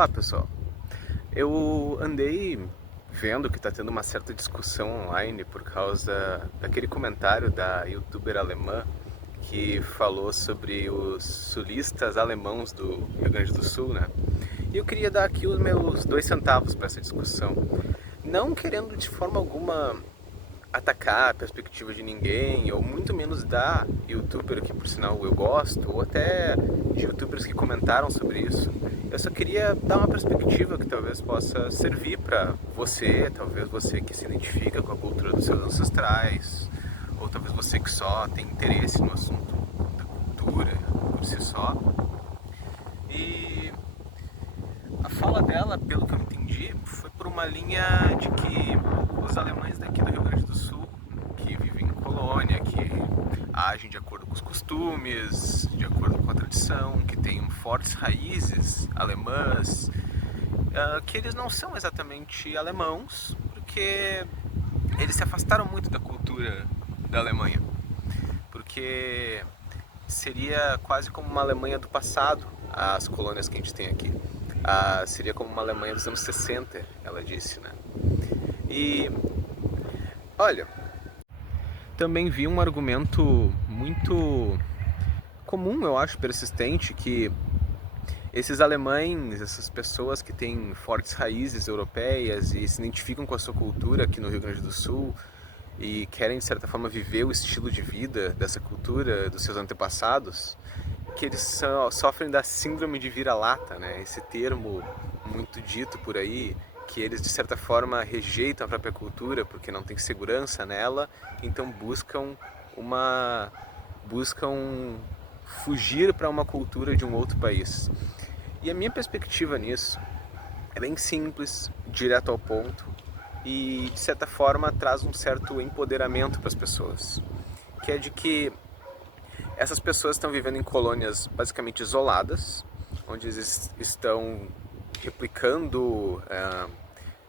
Olá pessoal, eu andei vendo que está tendo uma certa discussão online por causa daquele comentário da youtuber alemã que falou sobre os sulistas alemãos do Rio Grande do Sul, né? E eu queria dar aqui os meus 2 centavos para essa discussão, não querendo de forma alguma atacar a perspectiva de ninguém, ou muito menos da youtuber que por sinal eu gosto, ou até de youtubers que comentaram sobre isso. Eu só queria dar uma perspectiva que talvez possa servir para você, talvez você que se identifica com a cultura dos seus ancestrais, ou talvez você que só tem interesse no assunto da cultura por si só. E a fala dela, pelo que eu entendi, foi por uma linha de que os alemães daqui do Rio Grande do Sul, que vivem em colônia, que agem de acordo com os costumes, de acordo com a tradição, que têm fortes raízes alemãs, que eles não são exatamente alemãos, porque eles se afastaram muito da cultura da Alemanha, porque seria quase como uma Alemanha do passado, as colônias que a gente tem aqui. Seria como uma Alemanha dos anos 60, ela disse, né? E, olha, também vi um argumento muito comum, eu acho, persistente, que esses alemães, essas pessoas que têm fortes raízes europeias e se identificam com a sua cultura aqui no Rio Grande do Sul e querem, de certa forma, viver o estilo de vida dessa cultura dos seus antepassados, que eles sofrem da síndrome de vira-lata, né? Esse termo muito dito por aí, que eles de certa forma rejeitam a própria cultura porque não tem segurança nela, então buscam fugir para uma cultura de um outro país. E a minha perspectiva nisso é bem simples, direto ao ponto e de certa forma traz um certo empoderamento para as pessoas, que é de que essas pessoas estão vivendo em colônias basicamente isoladas, onde eles estão replicando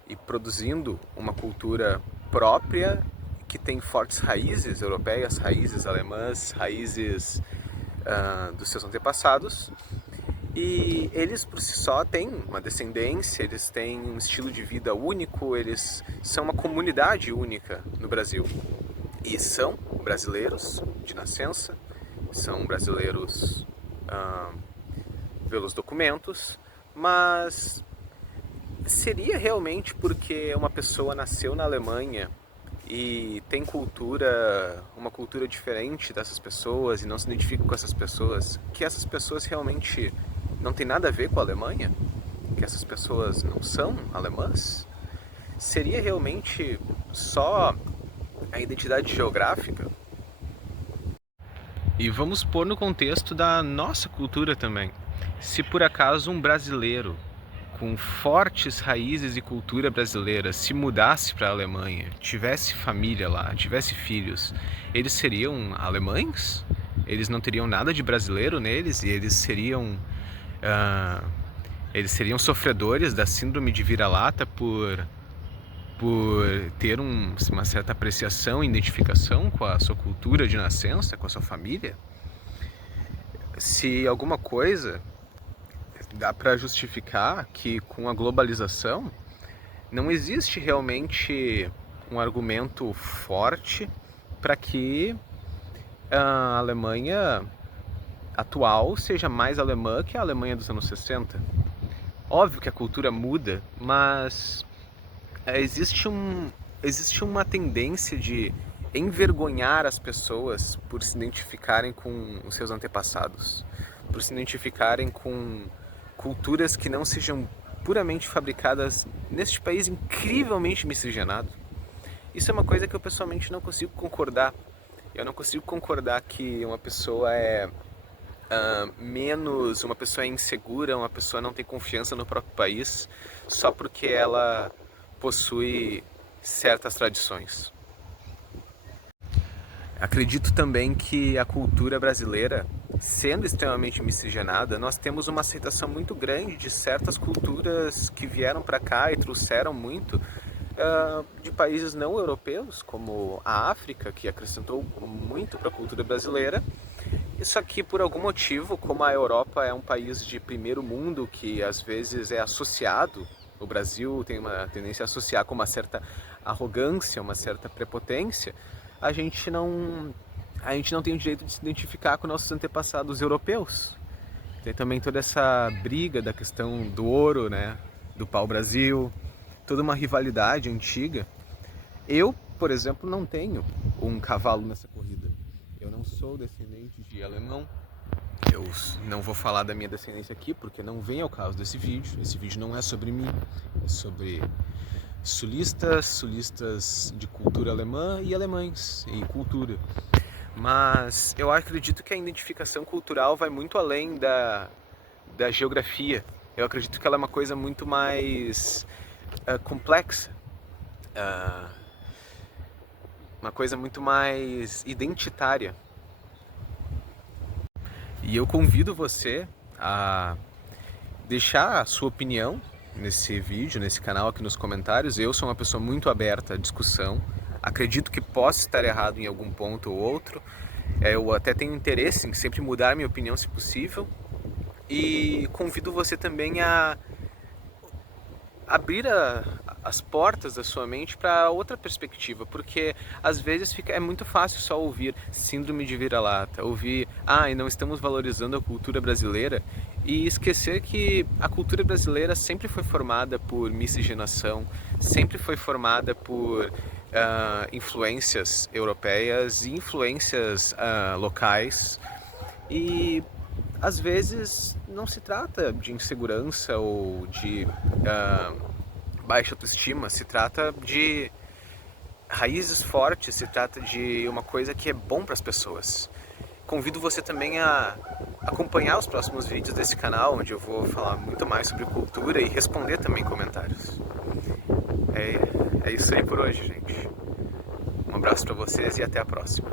e produzindo uma cultura própria que tem fortes raízes europeias, raízes alemãs, raízes dos seus antepassados. E eles por si só têm uma descendência, eles têm um estilo de vida único, eles são uma comunidade única no Brasil. E são brasileiros de nascença, são brasileiros pelos documentos, mas seria realmente porque uma pessoa nasceu na Alemanha e tem uma cultura diferente dessas pessoas e não se identifica com essas pessoas, que essas pessoas realmente não tem nada a ver com a Alemanha? Que essas pessoas não são alemãs? Seria realmente só a identidade geográfica? E vamos pôr no contexto da nossa cultura também. Se por acaso um brasileiro com fortes raízes e cultura brasileira se mudasse para a Alemanha, tivesse família lá, tivesse filhos, eles seriam alemães? Eles não teriam nada de brasileiro neles e eles seriam sofredores da síndrome de vira-lata por ter uma certa apreciação e identificação com a sua cultura de nascença, com a sua família? Se alguma coisa dá para justificar que com a globalização não existe realmente um argumento forte para que a Alemanha atual seja mais alemã que a Alemanha dos anos 60. Óbvio que a cultura muda, mas existe uma tendência de envergonhar as pessoas por se identificarem com os seus antepassados, por se identificarem com culturas que não sejam puramente fabricadas neste país incrivelmente miscigenado. Isso é uma coisa que eu pessoalmente não consigo concordar. Eu não consigo concordar que uma pessoa é uma pessoa é insegura, uma pessoa não tem confiança no próprio país só porque ela possui certas tradições. Acredito também que a cultura brasileira, sendo extremamente miscigenada, nós temos uma aceitação muito grande de certas culturas que vieram para cá e trouxeram muito de países não europeus, como a África, que acrescentou muito para a cultura brasileira, Só que por algum motivo, como a Europa é um país de primeiro mundo que às vezes é associado, o Brasil tem uma tendência a associar com uma certa arrogância, uma certa prepotência, a gente não, a gente não tem o direito de se identificar com nossos antepassados europeus. Tem também toda essa briga da questão do ouro, né, do pau-brasil, toda uma rivalidade antiga. Eu, por exemplo, não tenho um cavalo nessa corrida. Eu não sou descendente de alemão. Eu não vou falar da minha descendência aqui, porque não vem ao caso desse vídeo. Esse vídeo não é sobre mim, é sobre sulistas de cultura alemã e alemães em cultura. Mas eu acredito que a identificação cultural vai muito além da geografia. Eu acredito que ela é uma coisa muito mais complexa, uma coisa muito mais identitária. E eu convido você a deixar a sua opinião nesse vídeo, nesse canal aqui nos comentários. Eu sou uma pessoa muito aberta à discussão. Acredito que posso estar errado em algum ponto ou outro. Eu até tenho interesse em sempre mudar minha opinião se possível. E convido você também a abrir as portas da sua mente para outra perspectiva, porque às vezes é muito fácil só ouvir síndrome de vira-lata, ouvir, e não estamos valorizando a cultura brasileira, e esquecer que a cultura brasileira sempre foi formada por miscigenação, sempre foi formada por influências europeias e influências locais, e às vezes não se trata de insegurança ou de baixa autoestima, se trata de raízes fortes, se trata de uma coisa que é bom para as pessoas. Convido você também a acompanhar os próximos vídeos desse canal, onde eu vou falar muito mais sobre cultura e responder também comentários. É isso aí por hoje, gente. Um abraço para vocês e até a próxima.